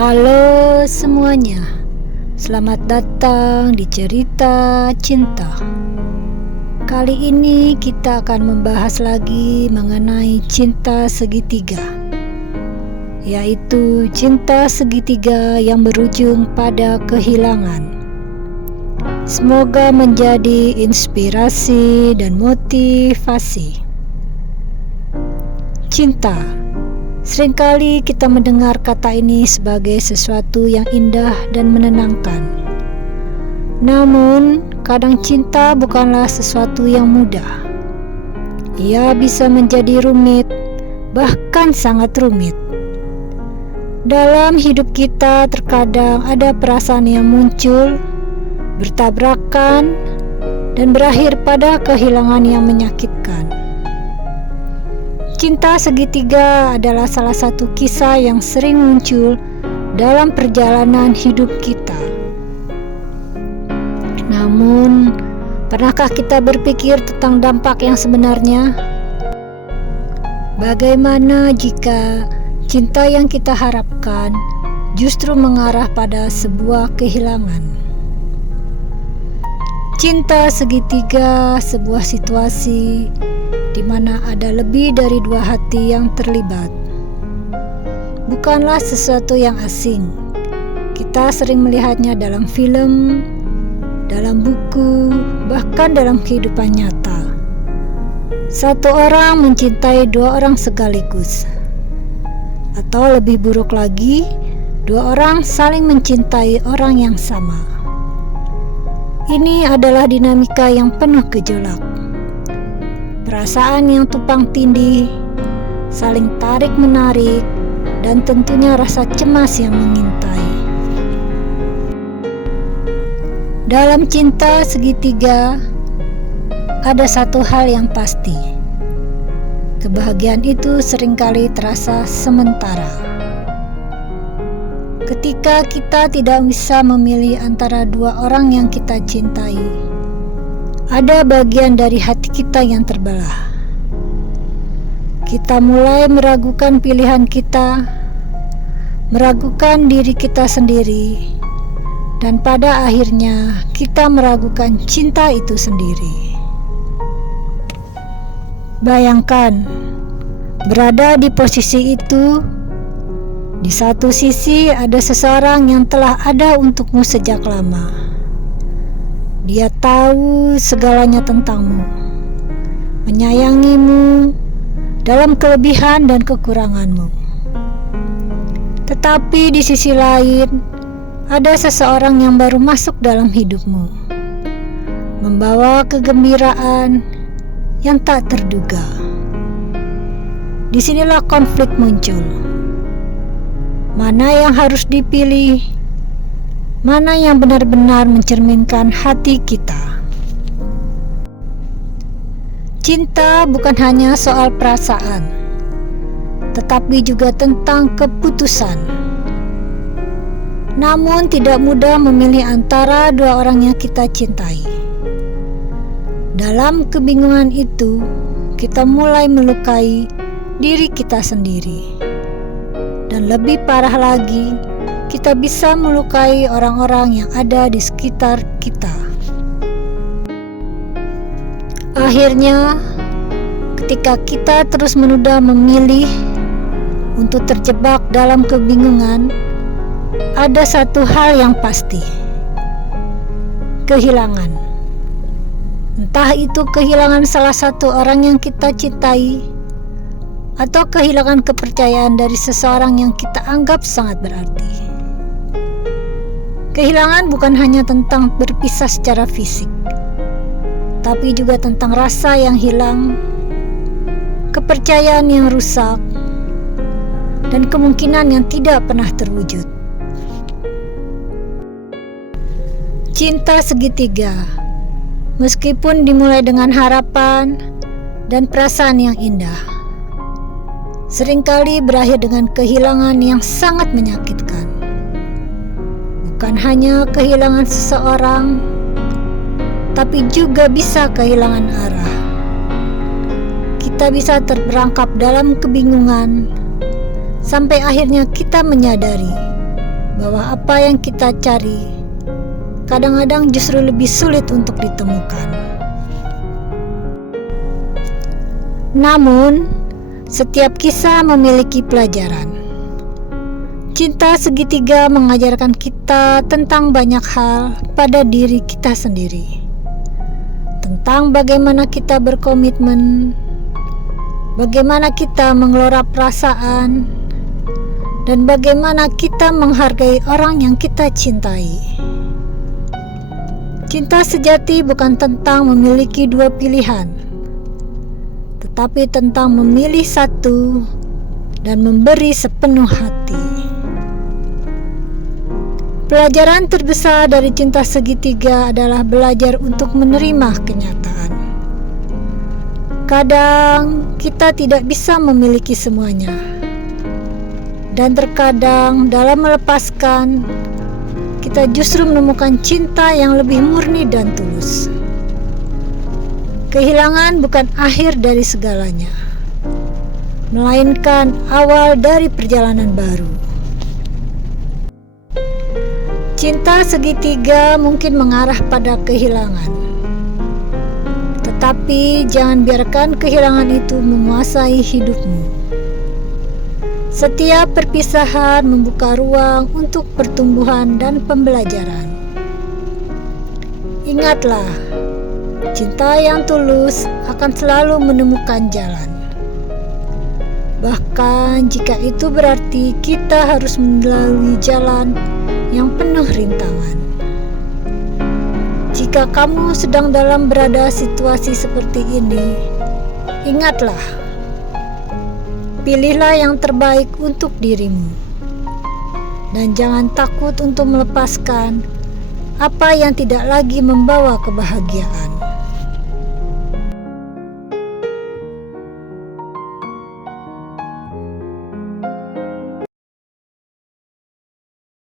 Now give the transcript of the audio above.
Halo semuanya, selamat datang di Cerita Cinta. Kali ini kita akan membahas lagi mengenai cinta segitiga, yaitu cinta segitiga yang berujung pada kehilangan. Semoga menjadi inspirasi dan motivasi. Cinta. Seringkali kita mendengar kata ini sebagai sesuatu yang indah dan menenangkan. Namun, kadang cinta bukanlah sesuatu yang mudah. Ia bisa menjadi rumit, bahkan sangat rumit. Dalam hidup kita terkadang ada perasaan yang muncul, bertabrakan, dan berakhir pada kehilangan yang menyakitkan. Cinta segitiga adalah salah satu kisah yang sering muncul dalam perjalanan hidup kita. Namun, pernahkah kita berpikir tentang dampak yang sebenarnya? Bagaimana jika cinta yang kita harapkan justru mengarah pada sebuah kehilangan? Cinta segitiga sebuah situasi di mana ada lebih dari dua hati yang terlibat. Bukanlah sesuatu yang asing. Kita sering melihatnya dalam film, dalam buku, bahkan dalam kehidupan nyata. Satu orang mencintai dua orang sekaligus. Atau lebih buruk lagi, dua orang saling mencintai orang yang sama. Ini adalah dinamika yang penuh gejolak. Perasaan yang tumpang tindih, saling tarik-menarik, dan tentunya rasa cemas yang mengintai. Dalam cinta segitiga, ada satu hal yang pasti. Kebahagiaan itu seringkali terasa sementara. Ketika kita tidak bisa memilih antara dua orang yang kita cintai, ada bagian dari hati kita yang terbelah. Kita mulai meragukan pilihan kita, meragukan diri kita sendiri, dan pada akhirnya kita meragukan cinta itu sendiri. Bayangkan, berada di posisi itu. Di satu sisi ada seseorang yang telah ada untukmu sejak lama. Dia tahu segalanya tentangmu, menyayangimu dalam kelebihan dan kekuranganmu. Tetapi di sisi lain, ada seseorang yang baru masuk dalam hidupmu, membawa kegembiraan yang tak terduga. Disinilah konflik muncul. Mana yang harus dipilih? Mana yang benar-benar mencerminkan hati kita? Cinta bukan hanya soal perasaan, tetapi juga tentang keputusan. Namun tidak mudah memilih antara dua orang yang kita cintai. Dalam kebingungan itu, kita mulai melukai diri kita sendiri. Dan lebih parah lagi, kita bisa melukai orang-orang yang ada di sekitar kita. Akhirnya, ketika kita terus menunda memilih untuk terjebak dalam kebingungan, ada satu hal yang pasti: kehilangan. Entah itu kehilangan salah satu orang yang kita cintai, atau kehilangan kepercayaan dari seseorang yang kita anggap sangat berarti. Kehilangan bukan hanya tentang berpisah secara fisik, tapi juga tentang rasa yang hilang, kepercayaan yang rusak, dan kemungkinan yang tidak pernah terwujud. Cinta segitiga, meskipun dimulai dengan harapan dan perasaan yang indah, seringkali berakhir dengan kehilangan yang sangat menyakitkan. Bukan hanya kehilangan seseorang, tapi juga bisa kehilangan arah. Kita bisa terperangkap dalam kebingungan, sampai akhirnya kita menyadari bahwa apa yang kita cari kadang-kadang justru lebih sulit untuk ditemukan. Namun, setiap kisah memiliki pelajaran. Cinta segitiga mengajarkan kita tentang banyak hal pada diri kita sendiri. Tentang bagaimana kita berkomitmen, bagaimana kita mengelola perasaan, dan bagaimana kita menghargai orang yang kita cintai. Cinta sejati bukan tentang memiliki dua pilihan, tetapi tentang memilih satu dan memberi sepenuh hati. Pelajaran terbesar dari cinta segitiga adalah belajar untuk menerima kenyataan. Kadang kita tidak bisa memiliki semuanya, dan terkadang dalam melepaskan, kita justru menemukan cinta yang lebih murni dan tulus. Kehilangan bukan akhir dari segalanya, melainkan awal dari perjalanan baru. Cinta segitiga mungkin mengarah pada kehilangan, tetapi jangan biarkan kehilangan itu menguasai hidupmu. Setiap perpisahan membuka ruang untuk pertumbuhan dan pembelajaran. Ingatlah, cinta yang tulus akan selalu menemukan jalan. Bahkan jika itu berarti kita harus melalui jalan yang penuh rintangan. Jika kamu sedang berada situasi seperti ini, ingatlah, pilihlah yang terbaik untuk dirimu, dan jangan takut untuk melepaskan apa yang tidak lagi membawa kebahagiaan.